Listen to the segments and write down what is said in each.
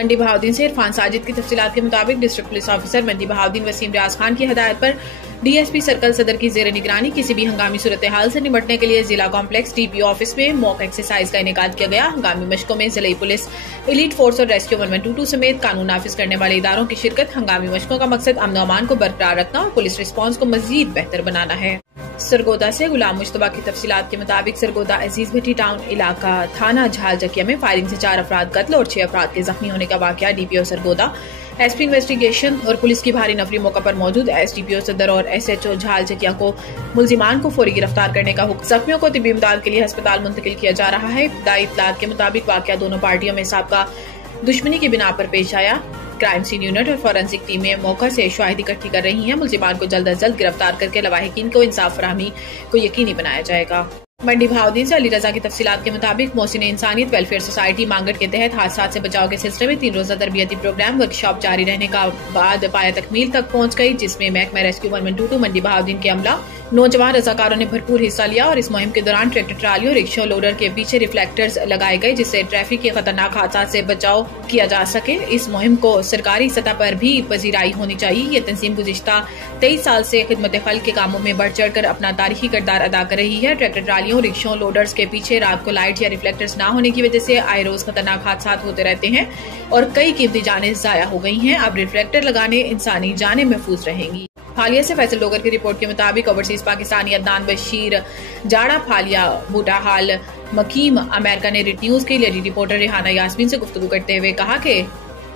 منڈی بہاؤدین سے عرفان ساجد کی تفصیلات کے مطابق ڈسٹرکٹ پولیس آفیسر منڈی بہاؤدین وسیم ریاض خان کی ہدایت پر ڈی ایس پی سرکل صدر کی زیر نگرانی کسی بھی ہنگامی صورتحال سے نمٹنے کے لیے ضلع complex D P O office میں موک ایکسرسائز کا انعقاد کیا گیا۔ ہنگامی مشقوں میں ضلعی پولیس، ایلیٹ فورس اور ریسکیو 1122 سمیت قانون نافذ کرنے والے اداروں کی شرکت۔ ہنگامی مشقوں کا مقصد امن و امان کو برقرار رکھنا اور پولیس رسپانس کو مزید بہتر بنانا ہے۔ سرگودا سے غلام مشتبہ کی تفصیلات کے مطابق سرگودا عزیز بھٹی ٹاؤن علاقہ تھانہ جھال جکیا میں فائرنگ سے 4 افراد قتل اور 6 افراد کے زخمی ہونے کا واقعہ۔ ڈی پی او سرگودا، ایس پی انویسٹیگیشن اور پولیس کی بھاری نفری موقع پر موجود۔ ایس ڈی پی او صدر اور ایس ایچ او جھال جکیا کو ملزمان کو فوری گرفتار کرنے کا حکم۔ زخمیوں کو طبی امداد کے لیے ہسپتال منتقل کیا جا رہا ہے۔ ابتدائی اطلاعات کے مطابق واقعہ دونوں پارٹیوں میں سابقہ دشمنی کی بنا پر پیش آیا۔ کرائم سین یونٹ اور فورینسک ٹیمیں موقع سے شواہد اکٹھی کر رہی ہیں۔ ملزمان کو جلد از جلد گرفتار کر کے لواحقین کو انصاف فراہمی کو یقینی بنایا جائے گا۔ منڈی بہاؤدین سے علی رضا کی تفصیلات کے مطابق محسن انسانیت ویلفیئر سوسائٹی مانگٹ کے تحت حادثات سے بچاؤ کے سلسلے میں 3 روزہ تربیتی پروگرام ورکشاپ جاری رہنے کا بعد پایہ تکمیل تک پہنچ گئی، جس میں محکمہ ریسکیو 1122 منڈی بہاؤدین کے عملہ، نوجوان رضاکاروں نے بھرپور حصہ لیا اور اس مہم کے دوران ٹریکٹر ٹرالیوں، رکشوں، لوڈر کے پیچھے ریفلیکٹرز لگائے گئے جس سے ٹریفک کے خطرناک حادثات سے بچاؤ کیا جا سکے۔ اس مہم کو سرکاری سطح پر بھی پذیرائی ہونی چاہیے۔ یہ تنظیم گزشتہ 23 سال سے خدمت خلق کے کاموں میں بڑھ چڑھ کر اپنا تاریخی کردار ادا کر رہی ہے۔ ٹریکٹر ٹرالیوں، رکشوں، لوڈرز کے پیچھے رات کو لائٹ یا ریفلیکٹرز نہ ہونے کی وجہ سے آئے روز خطرناک حادثات ہوتے رہتے ہیں اور کئی قیمتی جانیں ضائع ہو گئی ہیں۔ اب ریفلیکٹر لگانے انسانی جانیں محفوظ رہیں گی۔ پھالیا سے فیصل ڈوگر کی رپورٹ کے مطابق اوورسیز پاکستانی عدنان بشیر جاڑا پھالیا بوٹا حال مقیم امریکہ نے ریٹ نیوز کی لیڈی رپورٹر ریحانہ یاسمین سے گفتگو کرتے ہوئے کہا کہ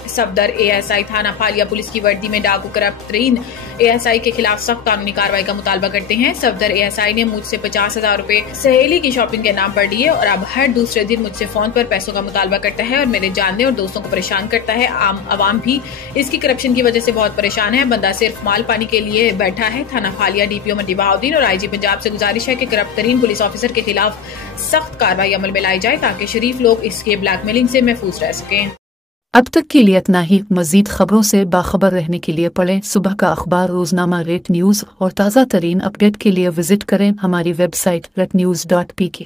صفدر اے ایس آئی تھانہ پھالیا پولیس کی وردی میں ڈاکو corrupt Tareen A S I کے خلاف سخت قانونی کارروائی کا مطالبہ کرتے ہیں۔ صفدر اے ایس آئی نے مجھ سے 50,000 روپے سہیلی کی شاپنگ کے نام پر لیے اور اب ہر دوسرے دن مجھ سے فون پر پیسوں کا مطالبہ کرتا ہے اور میرے جاننے اور دوستوں کو پریشان کرتا ہے۔ عام عوام بھی اس کی کرپشن کی وجہ سے بہت پریشان ہے۔ بندہ صرف مال پانی کے لیے بیٹھا ہے۔ تھانہ پھالیا ڈی پی او منڈی بہاؤدین اور آئی جی پنجاب سے گزارش ہے کہ کرپٹ ترین پولیس آفیسر کے خلاف سخت کارروائی عمل میں لائی جائے تاکہ شریف لوگ اس کے بلیک میلنگ سے محفوظ رہ سکیں۔ اب تک کے لیے اتنا ہی۔ مزید خبروں سے باخبر رہنے کے لیے پڑھیں صبح کا اخبار، روزنامہ ریٹ نیوز اور تازہ ترین اپڈیٹ کے لیے وزٹ کریں ہماری ویب سائٹ retnews.pk۔